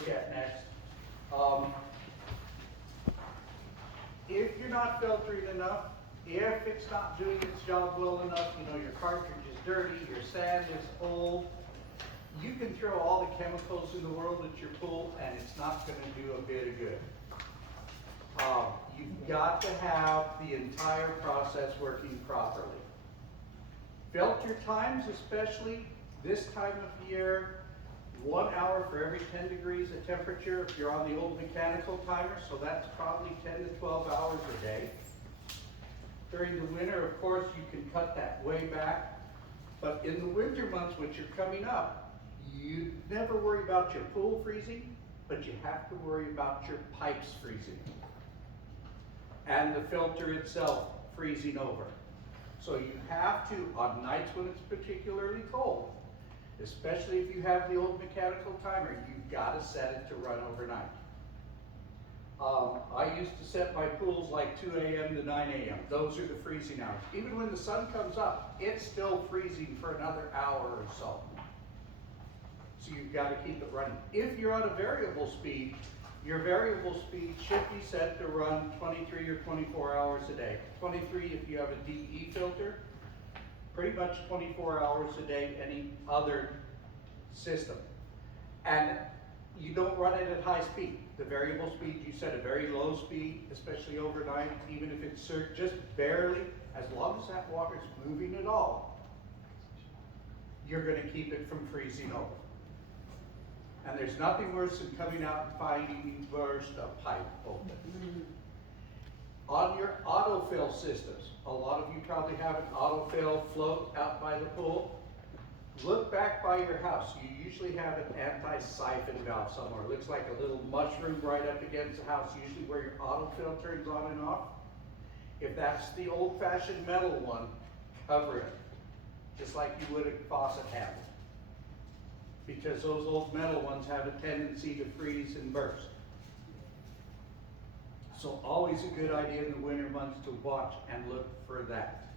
look at next. If you're not filtering enough, if it's not doing its job well enough, you know, your cartridge is dirty, your sand is old, you can throw all the chemicals in the world at your pool and it's not going to do a bit of good. You've got to have the entire process working properly. Filter times, especially this time of year, 1 hour for every 10 degrees of temperature if you're on the old mechanical timer, so that's probably 10 to 12 hours a day. During the winter, of course, you can cut that way back, but in the winter months, which are coming up, you never worry about your pool freezing, but you have to worry about your pipes freezing and the filter itself freezing over. So you have to, on nights when it's particularly cold, especially if you have the old mechanical timer, you've got to set it to run overnight. I used to set my pools like 2 a.m. to 9 a.m. Those are the freezing hours. Even when the sun comes up, it's still freezing for another hour or so. So you've got to keep it running. If you're on a variable speed, your variable speed should be set to run 23 or 24 hours a day. 23 if you have a DE filter, pretty much 24 hours a day any other system. And you don't run it at high speed. The variable speed, you set a very low speed, especially overnight, even if it's just barely, as long as that water's moving at all, you're going to keep it from freezing over. And there's nothing worse than coming out and finding you burst a pipe open. On your autofill systems, a lot of you probably have an autofill float out by the pool. Look back by your house. You usually have an anti-siphon valve somewhere. It looks like a little mushroom right up against the house, usually where your autofill turns on and off. If that's the old-fashioned metal one, cover it, just like you would a faucet handle. Because those old metal ones have a tendency to freeze and burst. So always a good idea in the winter months to watch and look for that.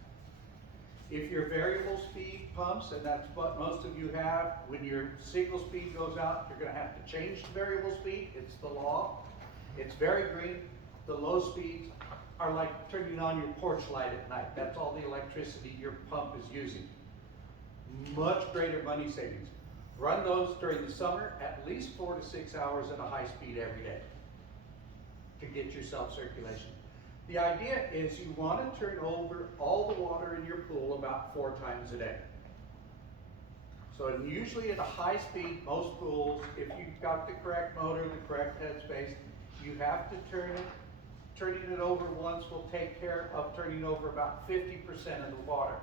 If your variable speed pumps, and that's what most of you have, when your single speed goes out, you're going to have to change the variable speed. It's the law. It's very green. The low speeds are like turning on your porch light at night. That's all the electricity your pump is using. Much greater money savings. Run those during the summer, at least 4 to 6 hours at a high speed every day to get yourself circulation. The idea is you want to turn over all the water in your pool about 4 times a day. So usually at a high speed, most pools, if you've got the correct motor, the correct headspace, you have to turn it. Turning it over once will take care of turning over about 50% of the water.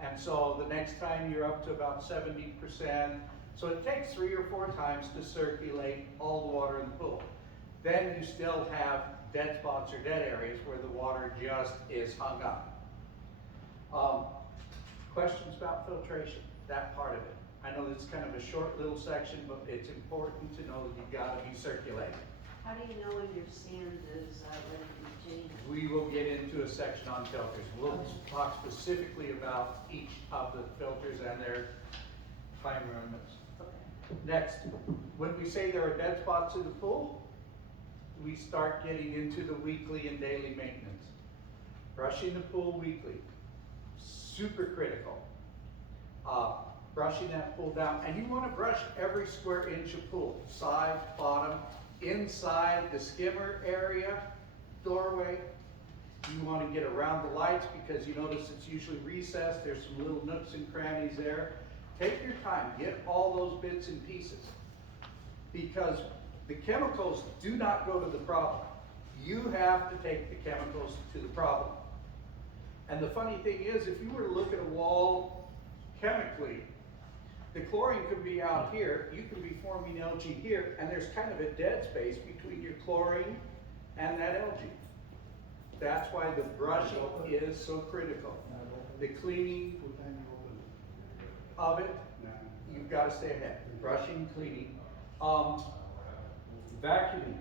And so the next time you're up to about 70%. So it takes 3 or 4 times to circulate all the water in the pool. Then you still have dead spots or dead areas where the water just is hung up. Questions about filtration, that part of it. I know it's kind of a short little section, but it's important to know that you've got to be circulating. How do you know when your sand is ready to be changed? We will get into a section on filters. We'll talk specifically about each of the filters and their time limits. Okay. Next, when we say there are dead spots in the pool, we start getting into the weekly and daily maintenance. Brushing the pool weekly, super critical. Brushing that pool down, and you want to brush every square inch of pool, side, bottom, inside the skimmer area, doorway. You want to get around the lights because you notice it's usually recessed. There's some little nooks and crannies there. Take your time, get all those bits and pieces, because the chemicals do not go to the problem. You have to take the chemicals to the problem. And the funny thing is, if you were to look at a wall chemically, the chlorine could be out here, you could be forming algae here, and there's kind of a dead space between your chlorine and that algae. That's why the brushing is so critical. The cleaning of it, you've got to stay ahead. Brushing, cleaning. Vacuuming.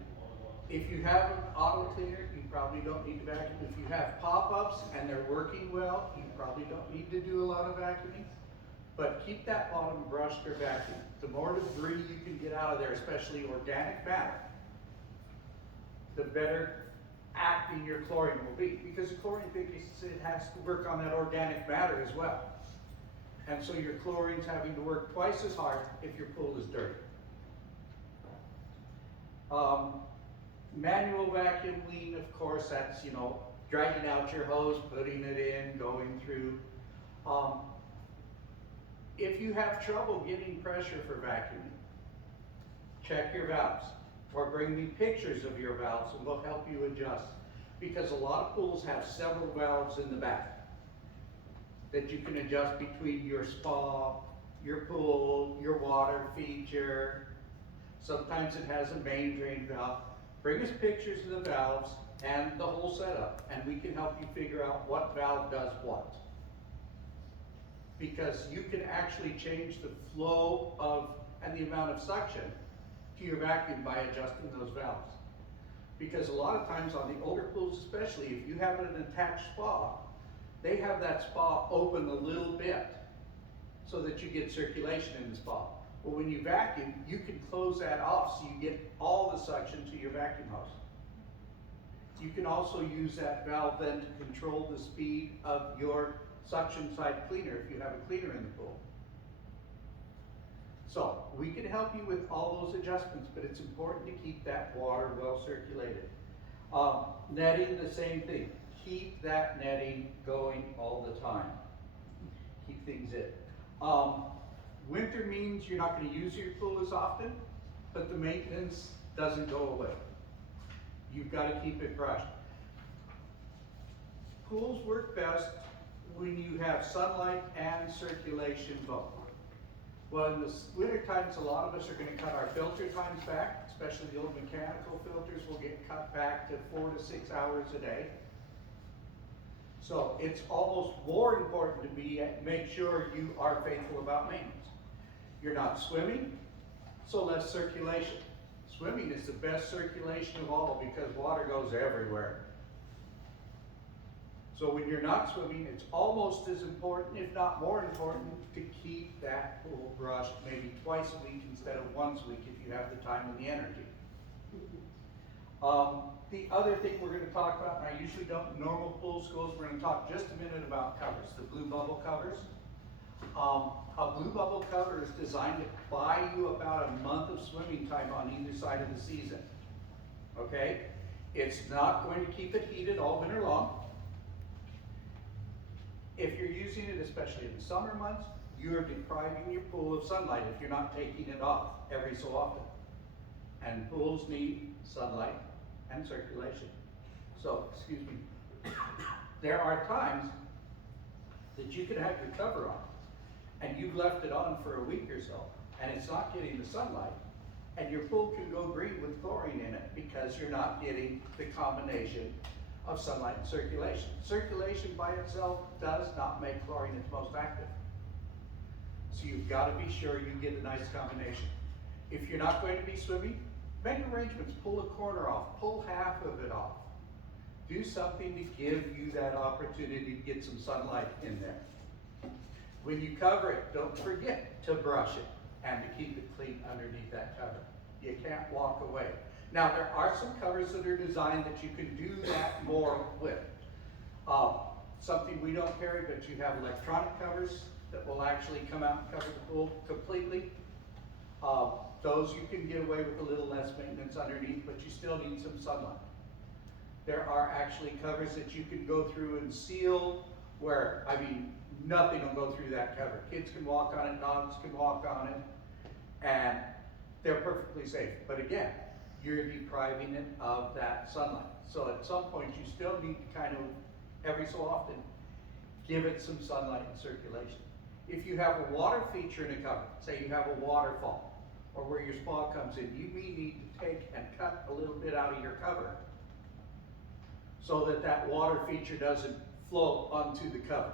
If you have an auto cleaner, you probably don't need to vacuum. If you have pop-ups and they're working well, you probably don't need to do a lot of vacuuming. But keep that bottom brushed or vacuumed. The more debris you can get out of there, especially organic matter, the better acting your chlorine will be. Because the chlorine thinks it has to work on that organic matter as well. And so your chlorine's having to work twice as hard if your pool is dirty. Manual vacuum lean, of course, that's, you know, dragging out your hose, putting it in, going through. If you have trouble getting pressure for vacuuming, check your valves or bring me pictures of your valves and we'll help you adjust. Because a lot of pools have several valves in the back that you can adjust between your spa, your pool, your water feature. Sometimes it has a main drain valve. Bring us pictures of the valves and the whole setup, and we can help you figure out what valve does what. Because you can actually change the flow of and the amount of suction to your vacuum by adjusting those valves. Because a lot of times on the older pools especially, if you have an attached spa, they have that spa open a little bit so that you get circulation in the spa. But when you vacuum, you can close that off so you get all the suction to your vacuum hose. You can also use that valve then to control the speed of your suction side cleaner if you have a cleaner in the pool. So we can help you with all those adjustments, but it's important to keep that water well circulated. Netting, the same thing. Keep that netting going all the time. Keep things in. Winter means you're not going to use your pool as often, but the maintenance doesn't go away. You've got to keep it brushed. Pools work best when you have sunlight and circulation both. Well, in the winter times, a lot of us are going to cut our filter times back, especially the old mechanical filters will get cut back to 4 to 6 hours a day. So it's almost more important to make sure you are faithful about maintenance. You're not swimming, so less circulation. Swimming is the best circulation of all because water goes everywhere. So when you're not swimming, it's almost as important, if not more important, to keep that pool brushed maybe twice a week instead of once a week if you have the time and the energy. The other thing we're going to talk about, and I usually don't in normal pool schools, we're going to talk just a minute about covers, the blue bubble covers. A blue bubble cover is designed to buy you about a month of swimming time on either side of the season. Okay? It's not going to keep it heated all winter long. If you're using it, especially in the summer months, you are depriving your pool of sunlight if you're not taking it off every so often. And pools need sunlight and circulation. So, excuse me, there are times that you can have your cover on and you've left it on for a week or so and it's not getting the sunlight and your pool can go green with chlorine in it because you're not getting the combination of sunlight and circulation. Circulation by itself does not make chlorine its most active. So you've got to be sure you get a nice combination. If you're not going to be swimming, make arrangements, pull a corner off, pull half of it off. Do something to give you that opportunity to get some sunlight in there. When you cover it, don't forget to brush it and to keep it clean underneath that cover. You can't walk away. Now there are some covers that are designed that you can do that more with. Something we don't carry, but you have electronic covers that will actually come out and cover the pool completely. Those you can get away with a little less maintenance underneath, but you still need some sunlight. There are actually covers that you can go through and seal where, I mean, nothing will go through that cover. Kids can walk on it, dogs can walk on it, and they're perfectly safe. But again, you're depriving it of that sunlight. So at some point, you still need to kind of, every so often, give it some sunlight and circulation. If you have a water feature in a cover, say you have a waterfall, or where your spa comes in, you may need to take and cut a little bit out of your cover so that that water feature doesn't float onto the cover.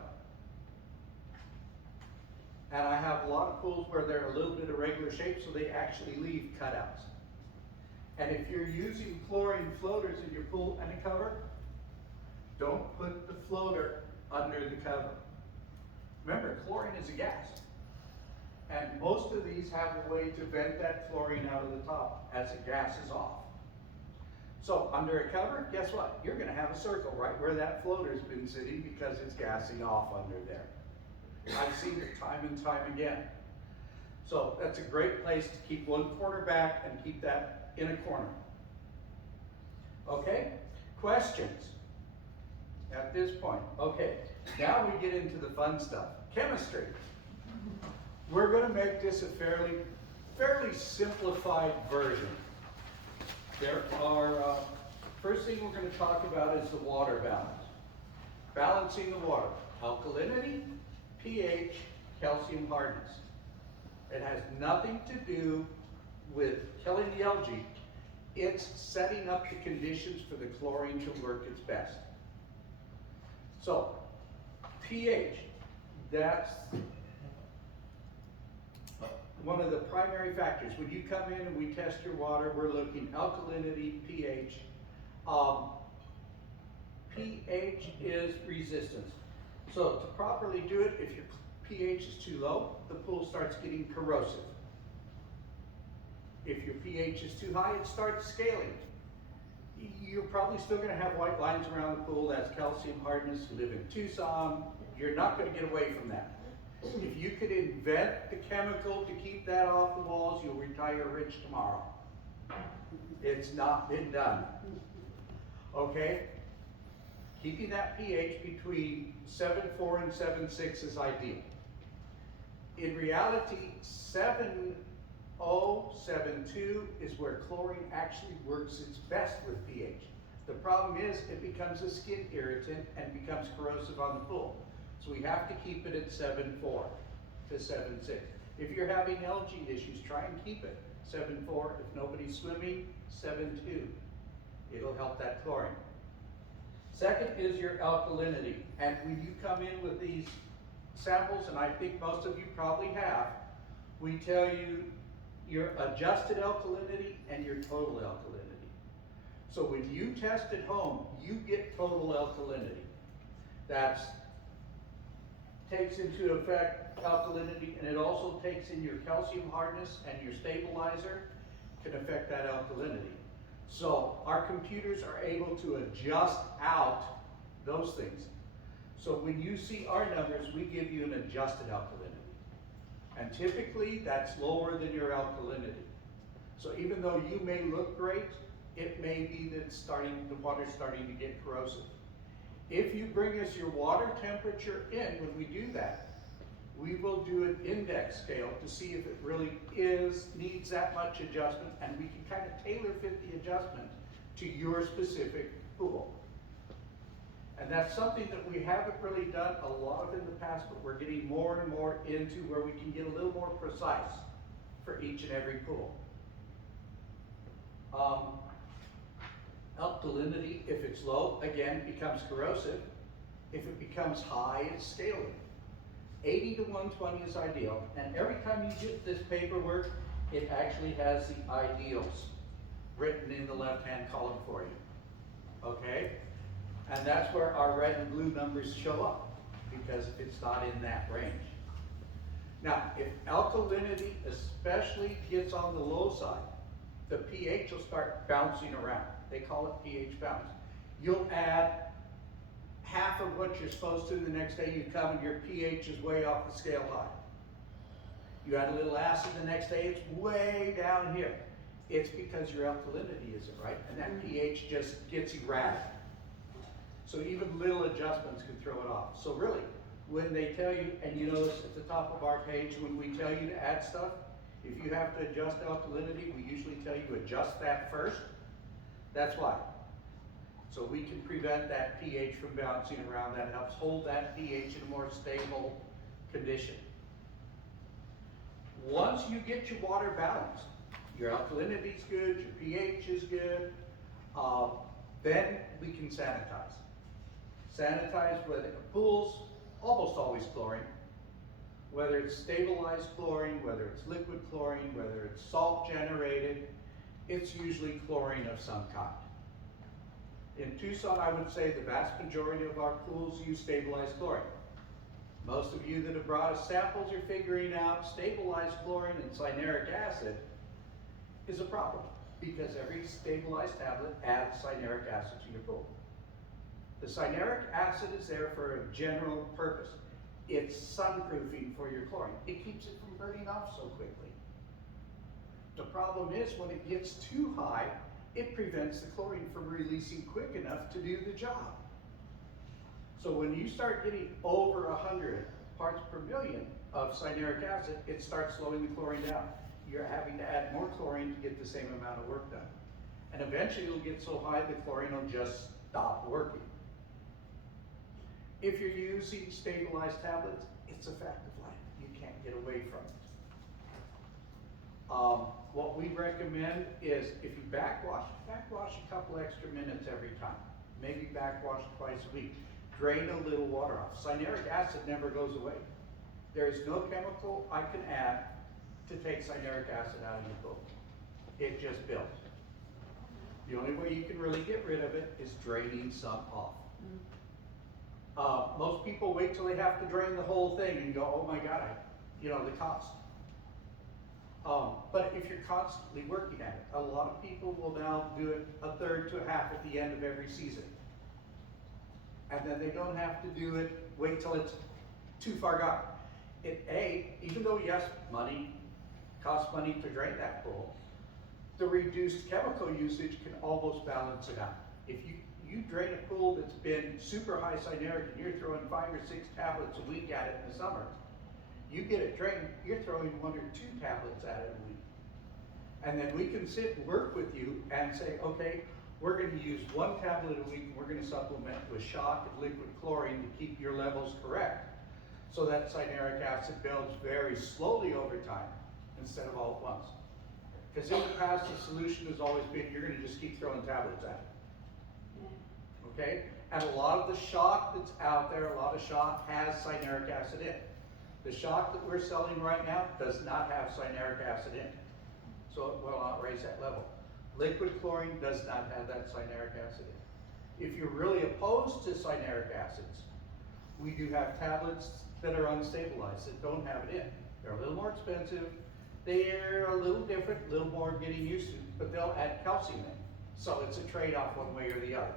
And I have a lot of pools where they're a little bit irregular shape, so they actually leave cutouts. And if you're using chlorine floaters in your pool and a cover, don't put the floater under the cover. Remember, chlorine is a gas. And most of these have a way to vent that chlorine out of the top as the gas is off. So under a cover, guess what? You're gonna have a circle right where that floater's been sitting because it's gassing off under there. I've seen it time and time again. So that's a great place to keep one corner back and keep that in a corner. Okay, questions at this point? Okay, now we get into the fun stuff. Chemistry. We're gonna make this a fairly simplified version. There are, first thing we're gonna talk about is the water balance. Balancing the water. Alkalinity, pH, calcium hardness. It has nothing to do with killing the algae. It's setting up the conditions for the chlorine to work its best. So, pH, that's one of the primary factors. When you come in and we test your water, we're looking alkalinity, pH. pH is resistance. So to properly do it, if your pH is too low, the pool starts getting corrosive. If your pH is too high, it starts scaling. You're probably still gonna have white lines around the pool. That's calcium hardness. You live in Tucson. You're not gonna get away from that. If you could invent the chemical to keep that off the walls, you'll retire rich tomorrow. It's not been done. Okay? Keeping that pH between 7.4 and 7.6 is ideal. In reality, 7.0, 7.2 is where chlorine actually works its best with pH. The problem is it becomes a skin irritant and becomes corrosive on the pool. So we have to keep it at 7.4 to 7.6. If you're having algae issues, try and keep it 7.4. If nobody's swimming, 7.2. It'll help that chlorine. Second is your alkalinity. And when you come in with these samples, and I think most of you probably have, we tell you your adjusted alkalinity and your total alkalinity. So when you test at home, you get total alkalinity. That takes into effect alkalinity, and it also takes in your calcium hardness, and your stabilizer can affect that alkalinity. So our computers are able to adjust out those things. So when you see our numbers, we give you an adjusted alkalinity. And typically that's lower than your alkalinity. So even though you may look great, it may be that the water's starting to get corrosive. If you bring us your water temperature in when we do that, we will do an index scale to see if it really needs that much adjustment, and we can kind of tailor fit the adjustment to your specific pool. And that's something that we haven't really done a lot of in the past, but we're getting more and more into where we can get a little more precise for each and every pool. Alkalinity, if it's low, again, becomes corrosive. If it becomes high, it's scaling. 80 to 120 is ideal, and every time you get this paperwork, it actually has the ideals written in the left-hand column for you, okay? And that's where our red and blue numbers show up, because it's not in that range. Now, if alkalinity especially gets on the low side, the pH will start bouncing around. They call it pH bounce. You'll add half of what you're supposed to, the next day you come and your pH is way off the scale high. You add a little acid, the next day it's way down here. It's because your alkalinity isn't right, and that pH just gets erratic. So even little adjustments can throw it off. So really, when they tell you, and you notice at the top of our page, when we tell you to add stuff, if you have to adjust alkalinity, we usually tell you to adjust that first. That's why. So we can prevent that pH from bouncing around. That helps hold that pH in a more stable condition. Once you get your water balanced, your alkalinity is good, your pH is good, then we can sanitize. Sanitize with pools, almost always chlorine. Whether it's stabilized chlorine, whether it's liquid chlorine, whether it's salt generated, it's usually chlorine of some kind. In Tucson, I would say the vast majority of our pools use stabilized chlorine. Most of you that have brought us samples are figuring out stabilized chlorine and cyanuric acid is a problem, because every stabilized tablet adds cyanuric acid to your pool. The cyanuric acid is there for a general purpose. It's sunproofing for your chlorine. It keeps it from burning off so quickly. The problem is when it gets too high, it prevents the chlorine from releasing quick enough to do the job. So when you start getting over 100 parts per million of cyanuric acid, it starts slowing the chlorine down. You're having to add more chlorine to get the same amount of work done. And eventually it'll get so high the chlorine will just stop working. If you're using stabilized tablets, it's a fact of life. You can't get away from it. What we recommend is if you backwash a couple extra minutes every time. Maybe backwash twice a week. Drain a little water off. Cyanuric acid never goes away. There is no chemical I can add to take cyanuric acid out of your pool. It just builds. The only way you can really get rid of it is draining some off. Most people wait till they have to drain the whole thing and go, oh my God, the cost. But if you're constantly working at it, a lot of people will now do it a third to a half at the end of every season. And then they don't have to do it, wait till it's too far gone. Even though yes, costs money to drain that pool, the reduced chemical usage can almost balance it out. If you drain a pool that's been super high cyanuric and you're throwing 5 or 6 tablets a week at it in the summer, you get it drained, you're throwing 1 or 2 tablets at it a week. And then we can sit and work with you and say, okay, we're going to use 1 tablet a week and we're going to supplement with shock and liquid chlorine to keep your levels correct. So that cyanuric acid builds very slowly over time instead of all at once. Because in the past, the solution has always been, you're going to just keep throwing tablets at it. Okay? And a lot of the shock that's out there, a lot of shock has cyanuric acid in it. The shock that we're selling right now does not have cyanuric acid in it. So it will not raise that level. Liquid chlorine does not have that cyanuric acid in it. If you're really opposed to cyanuric acids, we do have tablets that are unstabilized that don't have it in. They're a little more expensive. They're a little different, a little more getting used to, but they'll add calcium in. So it's a trade-off one way or the other.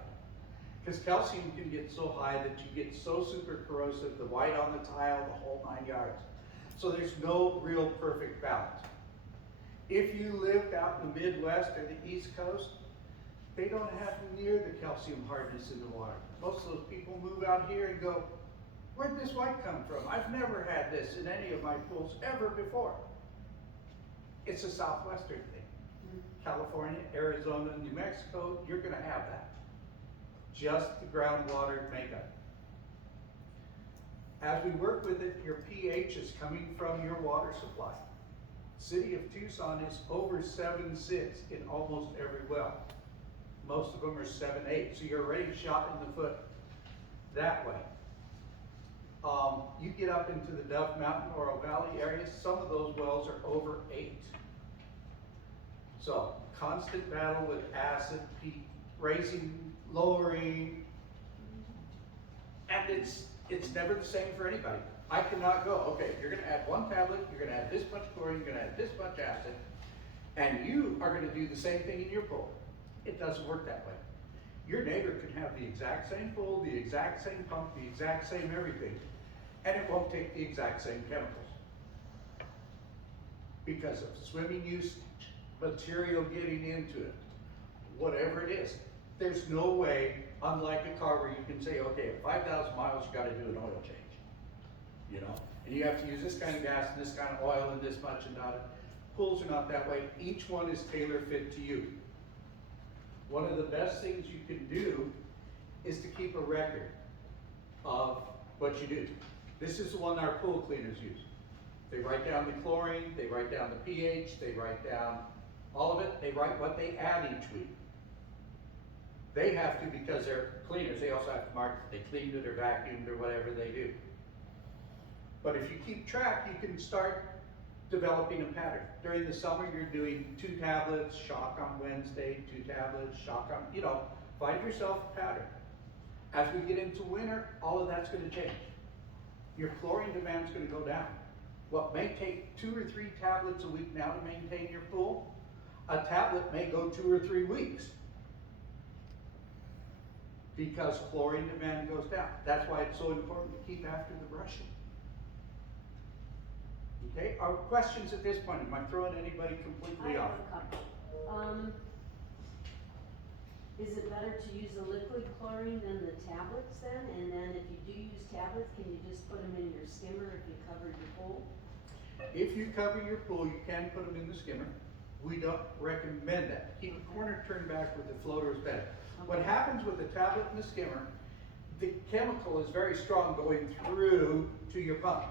Because calcium can get so high that you get so super corrosive, the white on the tile, the whole 9 yards. So there's no real perfect balance. If you lived out in the Midwest or the East Coast, they don't have near the calcium hardness in the water. Most of those people move out here and go, where'd this white come from? I've never had this in any of my pools ever before. It's a Southwestern thing. California, Arizona, New Mexico, you're gonna have that. Just the groundwater makeup. As we work with it, your pH is coming from your water supply. City of Tucson is over 7.6 in almost every well. Most of them are 7.8, so you're already shot in the foot that way. You get up into the Duff Mountain, Oro Valley areas, some of those wells are over 8. So, constant battle with acid, raising, lowering, and it's never the same for anybody. I cannot go, okay, you're gonna add 1 tablet, you're gonna add this much chlorine, you're gonna add this much acid, and you are gonna do the same thing in your pool. It doesn't work that way. Your neighbor could have the exact same pool, the exact same pump, the exact same everything, and it won't take the exact same chemicals. Because of swimming usage, material getting into it, whatever it is. There's no way, unlike a car where you can say, okay, at 5,000 miles, you gotta do an oil change. And you have to use this kind of gas and this kind of oil and this much and not. Pools are not that way. Each one is tailor fit to you. One of the best things you can do is to keep a record of what you do. This is the one our pool cleaners use. They write down the chlorine, they write down the pH, they write down all of it, they write what they add each week. They have to because they're cleaners, they also have to mark if they cleaned it or vacuumed or whatever they do. But if you keep track, you can start developing a pattern. During the summer, you're doing 2 tablets, shock on Wednesday, 2 tablets, shock on, find yourself a pattern. As we get into winter, all of that's gonna change. your chlorine demand's gonna go down. What may take 2 or 3 tablets a week now to maintain your pool, a tablet may go 2 or 3 weeks. Because chlorine demand goes down. That's why it's so important to keep after the brushing. Okay, our questions at this point, am I throwing anybody I completely have off? a couple. Is it better to use the liquid chlorine than the tablets then? And then if you do use tablets, can you just put them in your skimmer if you cover your pool? If you cover your pool, you can put them in the skimmer. We don't recommend that. Keep the corner turned back with the floater is better. What happens with the tablet and the skimmer, the chemical is very strong going through to your pump.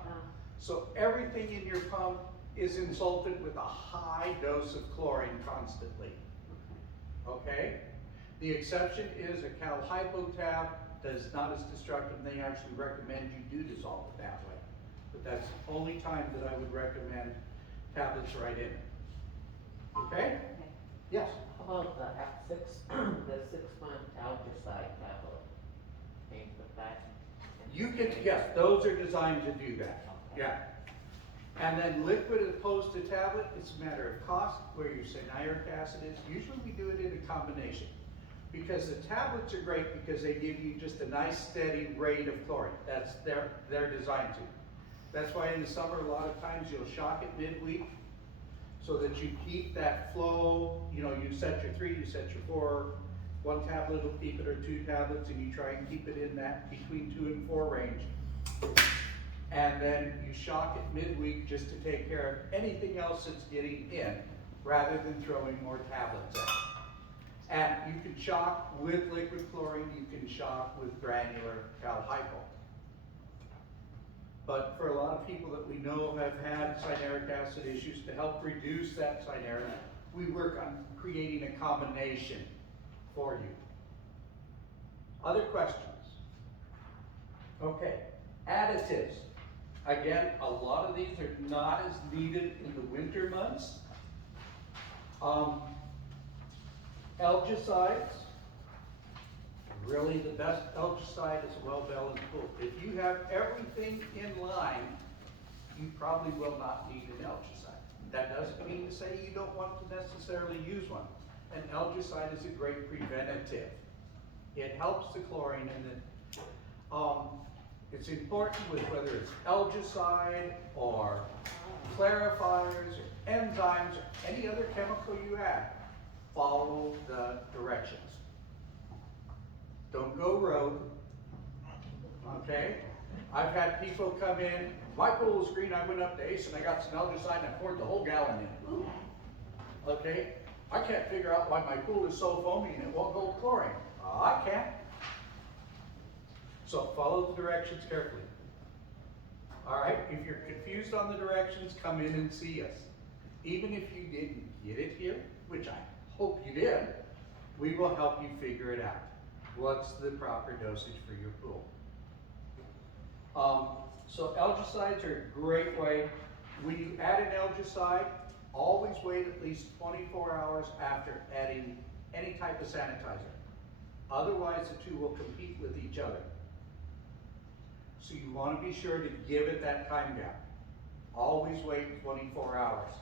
So everything in your pump is insulted with a high dose of chlorine constantly. Okay? The exception is a Cal Hypo tab that's not as destructive, and they actually recommend you do dissolve it that way. But that's the only time that I would recommend tablets right in it. Okay? Yes? How about the the 6-month algicide tablet? Can you put that? in You the can, yes, those are designed to do that. Okay. Yeah. And then liquid as opposed to tablet, it's a matter of cost, where your cyanuric acid is. Usually we do it in a combination. Because the tablets are great because they give you just a nice steady rate of chlorine. That's they're designed to. That's why in the summer, a lot of times you'll shock it midweek so that you keep that flow. You know, you set your 3, you set your 4. 1 tablet will keep it, or 2 tablets, and you try and keep it in that between 2 and 4 range. And then you shock it midweek just to take care of anything else that's getting in, rather than throwing more tablets in. And you can shock with liquid chlorine, you can shock with granular Cal Hypo. But for a lot of people that we know have had cyanuric acid issues, to help reduce that cyanuric, we work on creating a combination for you. Other questions? Okay, additives. Again, a lot of these are not as needed in the winter months. Algicides, really the best algicide is a well-balanced pool. If you have everything in line, you probably will not need an algicide. That doesn't mean to say you don't want to necessarily use one. An algicide is a great preventative. It helps the chlorine, and it's important with whether it's algicide or clarifiers or enzymes or any other chemical you add, follow the directions. Don't go rogue, okay? I've had people come in, my pool was green, I went up to Ace and I got some algicide and I poured the whole gallon in. Okay? I can't figure out why my pool is so foamy and it won't hold chlorine. I can't. So follow the directions carefully. All right, if you're confused on the directions, come in and see us. Even if you didn't get it here, which I hope you did, we will help you figure it out. What's the proper dosage for your pool? So algicides are a great way. When you add an algicide, always wait at least 24 hours after adding any type of sanitizer. Otherwise, the two will compete with each other. So you want to be sure to give it that time gap. Always wait 24 hours.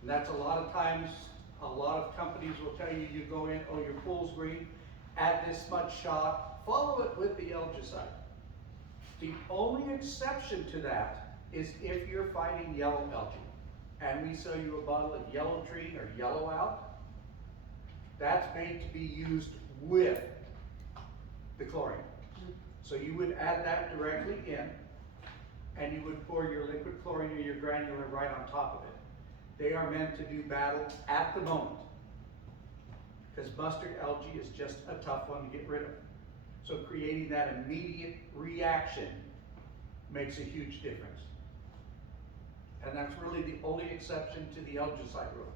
And that's a lot of times, a lot of companies will tell you, you go in, oh, your pool's green, add this much shock, follow it with the algicide. The only exception to that is if you're fighting yellow algae, and we sell you a bottle of yellow tree or yellow out, that's made to be used with the chlorine. So you would add that directly in, and you would pour your liquid chlorine or your granular right on top of it. They are meant to do battle at the moment, because mustard algae is just a tough one to get rid of. So creating that immediate reaction makes a huge difference. And that's really the only exception to the algicide rule.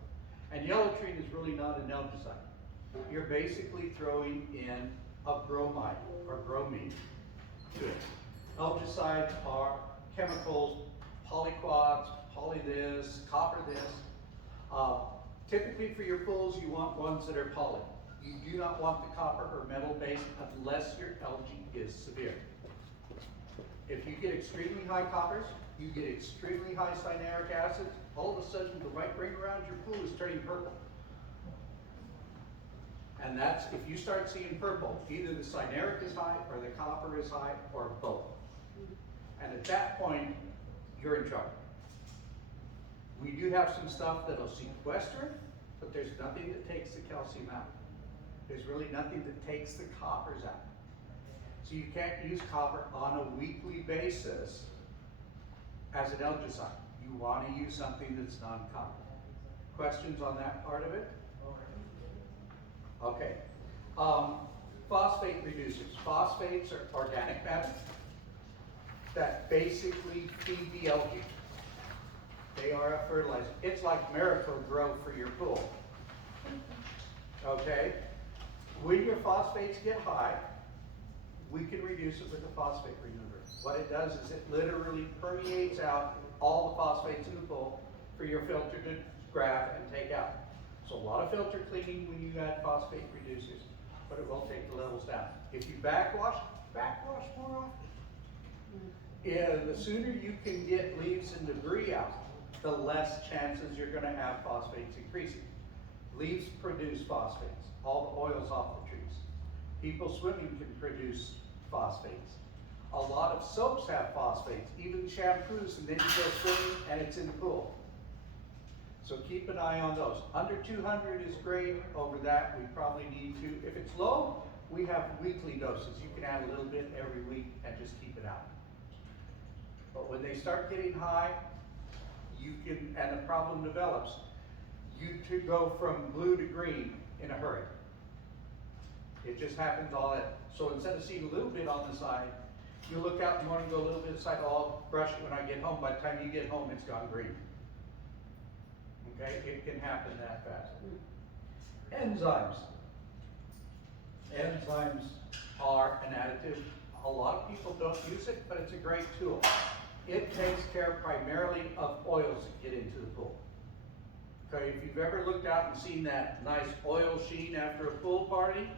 And yellow tree is really not an algicide. You're basically throwing in a bromide or bromine to it. Algicides are chemicals, polyquats, poly this, copper this. Typically for your pools, you want ones that are poly. You do not want the copper or metal based unless your algae is severe. If you get extremely high coppers, you get extremely high cyanuric acid, all of a sudden the white ring around your pool is turning purple. And that's, if you start seeing purple, either the cyanuric is high, or the copper is high, or both. And at that point, you're in trouble. We do have some stuff that'll sequester, but there's nothing that takes the calcium out. There's really nothing that takes the coppers out. So you can't use copper on a weekly basis as an algicide. You want to use something that's non-copper. Questions on that part of it? Okay. Phosphate reducers. Phosphates are organic matter that basically feed the algae. They are a fertilizer. It's like Miracle-Gro for your pool. Okay? When your phosphates get high, we can reduce it with a phosphate remover. What it does is it literally permeates out all the phosphates in the pool for your filter to grab and take out. So a lot of filter cleaning when you add phosphate reducers, but it will take the levels down. If you backwash more often. Yeah, the sooner you can get leaves and debris out, the less chances you're going to have phosphates increasing. Leaves produce phosphates, all the oils off the trees. People swimming can produce phosphates. A lot of soaps have phosphates, even shampoos, and then you go swimming and it's in the pool. So keep an eye on those. Under 200 is great. Over that, we probably need to. If it's low, we have weekly doses. You can add a little bit every week and just keep it out. But when they start getting high, you can, and the problem develops, you to go from blue to green in a hurry. It just happens all that. So instead of seeing a little bit on the side, you look out in the morning, go a little bit aside, oh, I'll brush it when I get home. By the time you get home, it's gone green. Okay, it can happen that fast. Enzymes. Enzymes are an additive. A lot of people don't use it, but it's a great tool. It takes care primarily of oils that get into the pool. Okay, if you've ever looked out and seen that nice oil sheen after a pool party,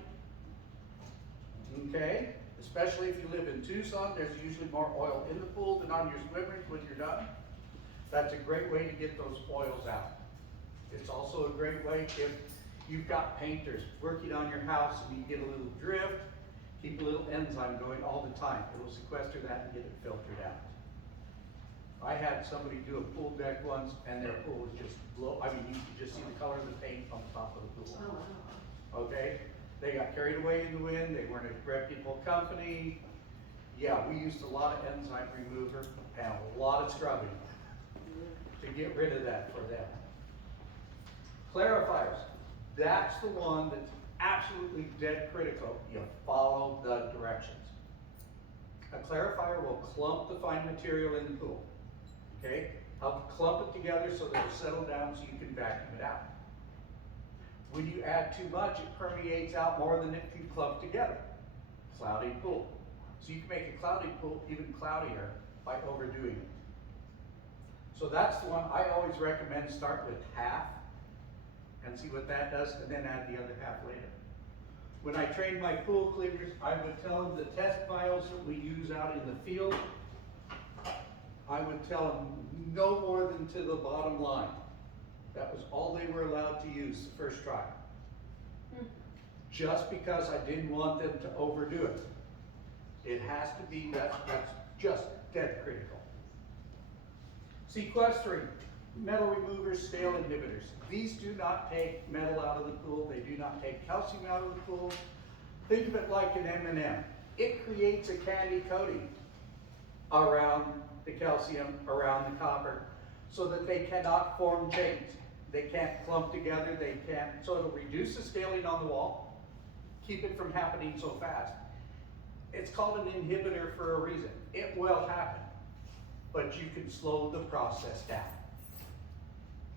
okay, especially if you live in Tucson, there's usually more oil in the pool than on your swimmers when you're done. That's a great way to get those oils out. It's also a great way if you've got painters working on your house and you get a little drift, keep a little enzyme going all the time. It will sequester that and get it filtered out. I had somebody do a pool deck once and their pool was just you could just see the color of the paint on the top of the pool. Oh, wow. Okay? They got carried away in the wind, they weren't a reputable company. Yeah, we used a lot of enzyme remover and a lot of scrubbing to get rid of that for them. Clarifiers. That's the one that's absolutely dead critical. You follow the directions. A clarifier will clump the fine material in the pool. Okay? Help clump it together so that it'll settle down so you can vacuum it out. When you add too much, it permeates out more than if you clump together. Cloudy pool. So you can make a cloudy pool even cloudier by overdoing it. So that's the one I always recommend. Start with half and see what that does, and then add the other half later. When I train my pool cleaners, I would tell them the test vials that we use out in the field, I would tell them no more than to the bottom line. That was all they were allowed to use the first try. Just because I didn't want them to overdo it. It has to be, that's just dead critical. Sequestering, metal removers, scale inhibitors. These do not take metal out of the pool. They do not take calcium out of the pool. Think of it like an M&M. It creates a candy coating around the calcium, around the copper, so that they cannot form chains. They can't clump together, they can't, so it'll reduce the scaling on the wall, keep it from happening so fast. It's called an inhibitor for a reason. It will happen, but you can slow the process down.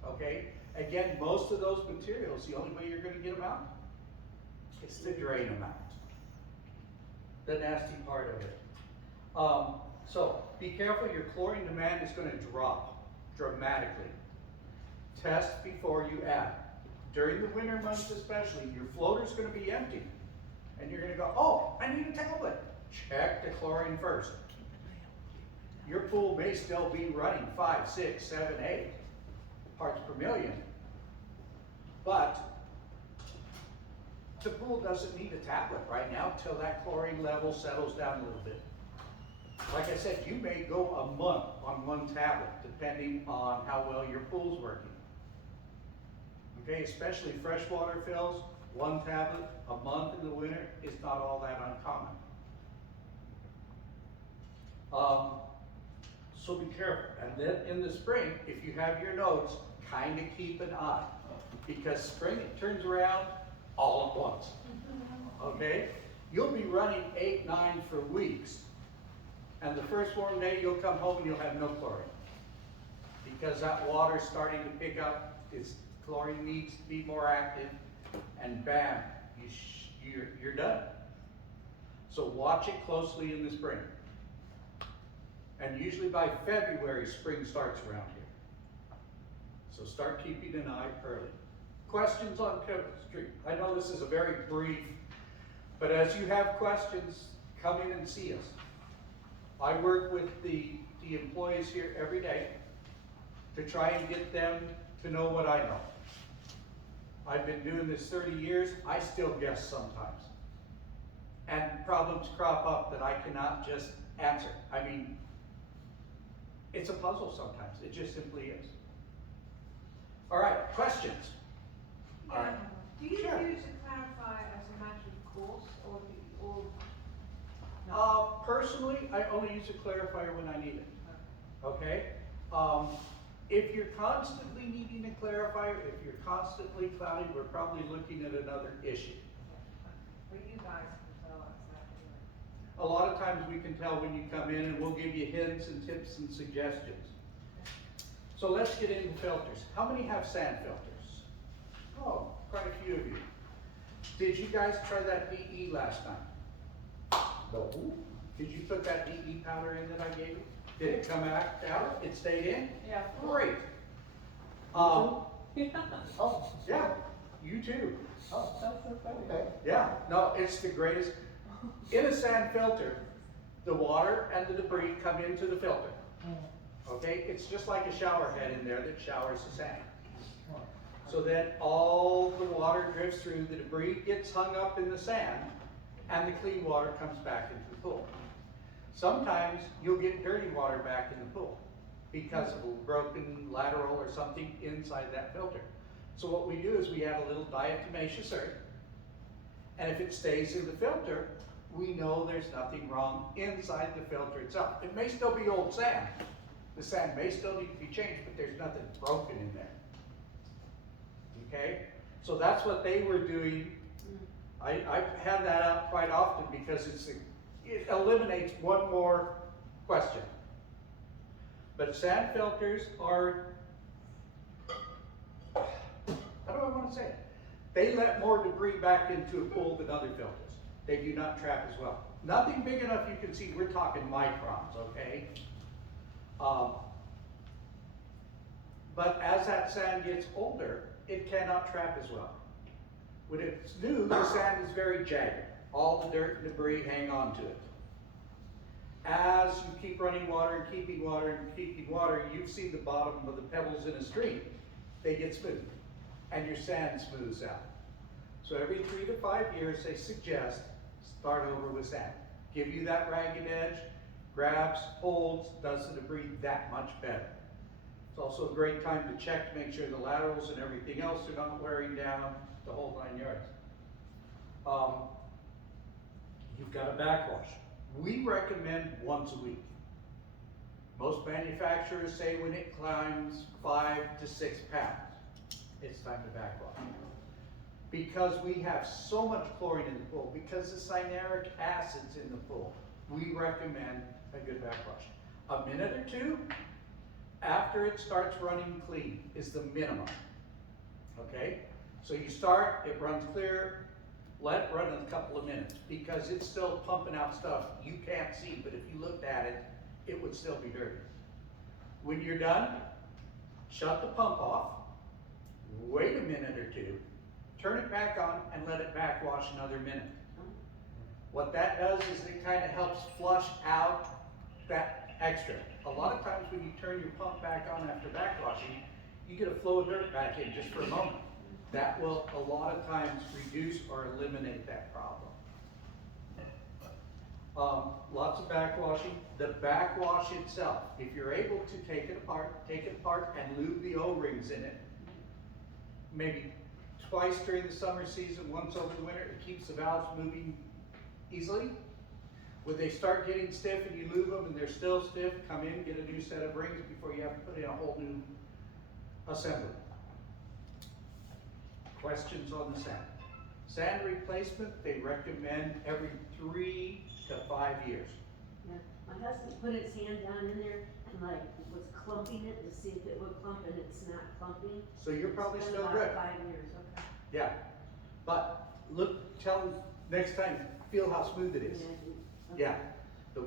Okay? Again, most of those materials, the only way you're going to get them out is to drain them out. The nasty part of it. So be careful, your chlorine demand is going to drop dramatically. Test before you add. During the winter months especially, your floater's going to be empty. And you're going to go, oh, I need a tablet. Check the chlorine first. your pool may still be running 5, 6, 7, 8 parts per million. But the pool doesn't need a tablet right now till that chlorine level settles down a little bit. Like I said, you may go a month on one tablet depending on how well your pool's working. Okay, especially freshwater fills, one tablet a month in the winter is not all that uncommon. So be careful. And then in the spring, if you have your notes, kind of keep an eye. Because spring, it turns around all at once. Okay? You'll be running 8, 9 for weeks. And the first warm day, you'll come home and you'll have no chlorine. Because that water's starting to pick up, its chlorine needs to be more active, and bam, you're done. So watch it closely in the spring. And usually by February, spring starts around here. So start keeping an eye early. Questions on chemistry? I know this is a very brief, but as you have questions, come in and see us. I work with the employees here every day to try and get them to know what I know. I've been doing this 30 years, I still guess sometimes. And problems crop up that I cannot just answer. I mean, it's a puzzle sometimes, it just simply is. All right, questions? All right. Do you Sure. use a clarifier as a matter of course, or Personally, I only use a clarifier when I need it, okay? If you're constantly needing a clarifier, if you're constantly clouding, we're probably looking at another issue. But you guys can tell us that anyway. A lot of times we can tell when you come in and we'll give you hints and tips and suggestions. So let's get into filters. How many have sand filters? Oh, quite a few of you. Did you guys try that DE last time? No. Did you put that DE powder in that I gave you? Did it come out? It stayed in? Yeah. Great. Oh, Yeah, you too. oh, that's okay. Yeah, no, it's the greatest. In a sand filter, the water and the debris come into the filter. Okay, it's just like a shower head in there that showers the sand. So then all the water drifts through, the debris gets hung up in the sand, and the clean water comes back into the pool. Sometimes you'll get dirty water back in the pool because of a broken lateral or something inside that filter. So what we do is we add a little diatomaceous earth, and if it stays in the filter, we know there's nothing wrong inside the filter itself. It may still be old sand. The sand may still need to be changed, but there's nothing broken in there. Okay? So that's what they were doing. I have that out quite often because it eliminates one more question. But sand filters are, how do I want to say it? They let more debris back into a pool than other filters. They do not trap as well. Nothing big enough you can see, we're talking microns, okay? But as that sand gets older, it cannot trap as well. When it's new, the sand is very jagged. All the dirt and debris hang on to it. As you keep running water and keeping water and keeping water, you've seen the bottom of the pebbles in a stream. They get smooth, and your sand smooths out. So every 3 to 5 years, they suggest start over with sand. Give you that ragged edge, grabs, holds, does the debris that much better. It's also a great time to check to make sure the laterals and everything else are not wearing down, the whole 9 yards. You've got a backwash. We recommend once a week. Most manufacturers say when it climbs 5 to 6 pounds, it's time to backwash. Because we have so much chlorine in the pool, because the cyanuric acid's in the pool, we recommend a good backwash. A minute or two after it starts running clean is the minimum. Okay? So you start, it runs clear, let it run a couple of minutes because it's still pumping out stuff you can't see, but if you looked at it, it would still be dirty. When you're done, shut the pump off, wait a minute or two, turn it back on and let it backwash another minute. What that does is it kind of helps flush out that extra. A lot of times when you turn your pump back on after backwashing, you get a flow of dirt back in just for a moment. That will a lot of times reduce or eliminate that problem. Lots of backwashing. The backwash itself, if you're able to take it apart and lube the O-rings in it, maybe twice during the summer season, once over the winter, it keeps the valves moving easily. When they start getting stiff and you lube them and they're still stiff, come in, get a new set of rings before you have to put in a whole new assembly. Questions on the sand? Sand replacement, they recommend every 3 to 5 years. Yeah, my husband put his hand down in there and like was clumping it to see if it would clump, and it's not clumping. So you're probably It's been still about good. 5 years, okay. Yeah, but look, tell them next time, feel how smooth it is. Okay. Yeah, the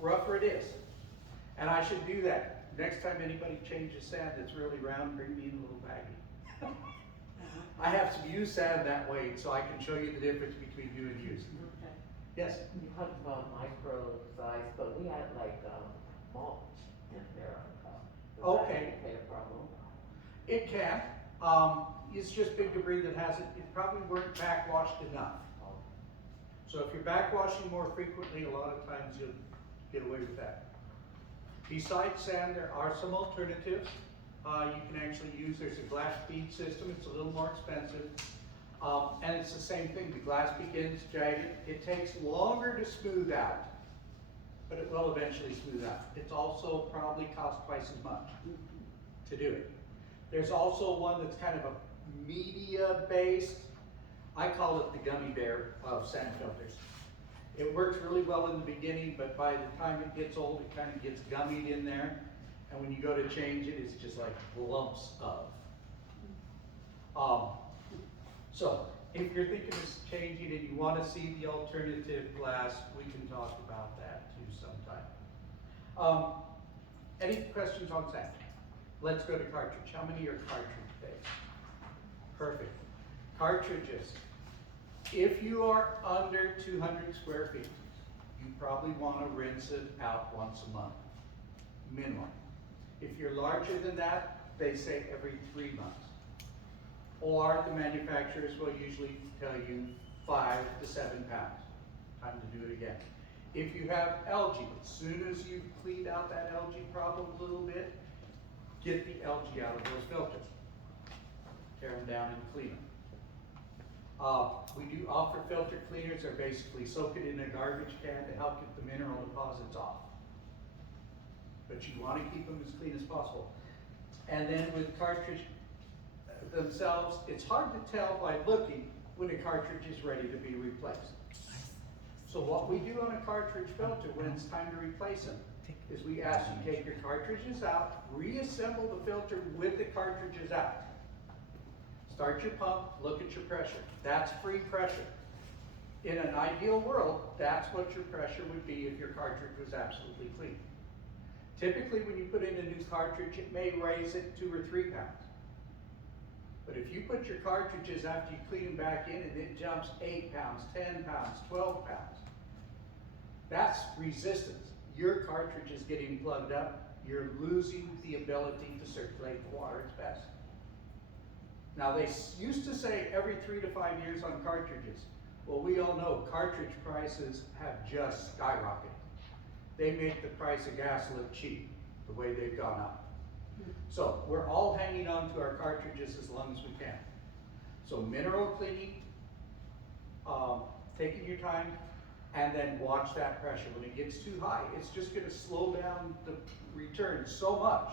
rougher it is. And I should do that. Next time anybody changes sand that's really round, bring me in a little baggie. I have some used sand that way, so I can show you the difference between new and used. Okay. Yes? You talked about micro size, but we had like, mulch in there on top. Does that Okay. indicate a problem? It can. It's just big debris that hasn't, it probably weren't backwashed enough. Oh. So if you're backwashing more frequently, a lot of times you'll get away with that. Besides sand, there are some alternatives. You can actually use, there's a glass bead system, it's a little more expensive. And it's the same thing, the glass begins jagged, it takes longer to smooth out, but it will eventually smooth out. It's also probably cost twice as much to do it. There's also one that's kind of a media based, I call it the gummy bear of sand filters. It works really well in the beginning, but by the time it gets old, it kind of gets gummied in there. And when you go to change it, it's just like lumps of. So if you're thinking of changing and you want to see the alternative glass, we can talk about that too sometime. Any questions on sand? Let's go to cartridge. How many are cartridge based? Perfect. Cartridges. If you are under 200 square feet, you probably want to rinse it out once a month, minimum. If you're larger than that, they say every 3 months. Or the manufacturers will usually tell you 5 to 7 pounds. Time to do it again. If you have algae, as soon as you've cleaned out that algae problem a little bit, get the algae out of those filters. Tear them down and clean them. We do offer filter cleaners. They're basically soak it in a garbage can to help get the mineral deposits off. But you want to keep them as clean as possible. And then with cartridge themselves, it's hard to tell by looking when a cartridge is ready to be replaced. So what we do on a cartridge filter when it's time to replace them is we ask you take your cartridges out, reassemble the filter with the cartridges out. Start your pump, look at your pressure. That's free pressure. In an ideal world, that's what your pressure would be if your cartridge was absolutely clean. Typically, when you put in a new cartridge, it may raise it 2 or 3 pounds. But if you put your cartridges after you clean them back in and it jumps 8 pounds, 10 pounds, 12 pounds, that's resistance. Your cartridge is getting plugged up. You're losing the ability to circulate the water as best. Now, they used to say every 3 to 5 years on cartridges. Well, we all know cartridge prices have just skyrocketed. They make the price of gas look cheap, the way they've gone up. So we're all hanging on to our cartridges as long as we can. So mineral cleaning, taking your time, and then watch that pressure. When it gets too high, it's just going to slow down the return so much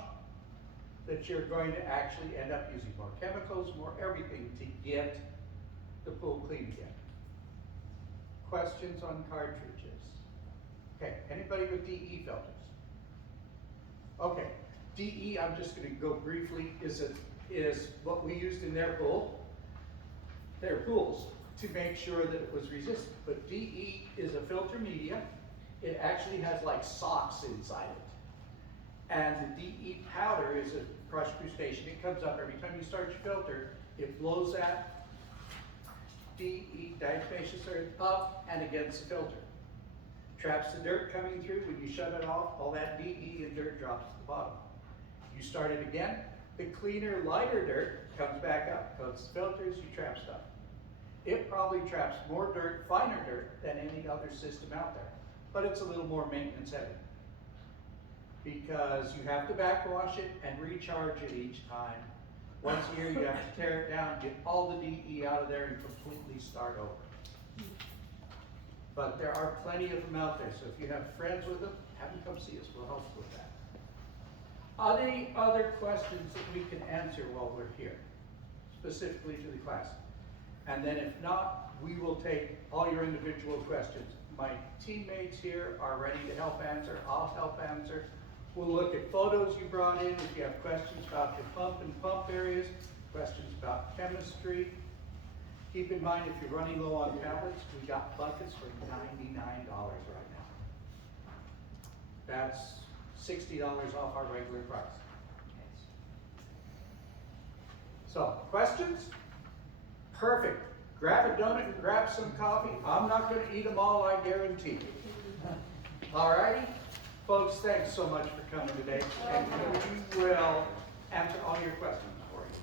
that you're going to actually end up using more chemicals, more everything to get the pool clean again. Questions on cartridges? Okay, anybody with DE filters? Okay, DE, I'm just going to go briefly, is what we used in their pools to make sure that it was resistant. But DE is a filter media. It actually has like socks inside it. And the DE powder is a crushed crustacean. It comes up every time you start your filter. It blows that DE, diatomaceous earth, up and against the filter. Traps the dirt coming through. When you shut it off, all that DE and dirt drops to the bottom. You start it again, the cleaner, lighter dirt comes back up. Goes to filters, you trap stuff. It probably traps more dirt, finer dirt, than any other system out there. But it's a little more maintenance heavy. Because you have to backwash it and recharge it each time. Once a year you have to tear it down, get all the DE out of there and completely start over. But there are plenty of them out there, so if you have friends with them, have them come see us, we'll help you with that. Any other questions that we can answer while we're here, specifically to the class? And then if not, we will take all your individual questions. My teammates here are ready to help answer, I'll help answer. We'll look at photos you brought in, if you have questions about your pump areas, questions about chemistry. Keep in mind, if you're running low on tablets, we got buckets for $99 right now. That's $60 off our regular price. So, questions? Perfect. Grab a donut and grab some coffee. I'm not going to eat them all, I guarantee. Alrighty? Folks, thanks so much for coming today. And we will answer all your questions.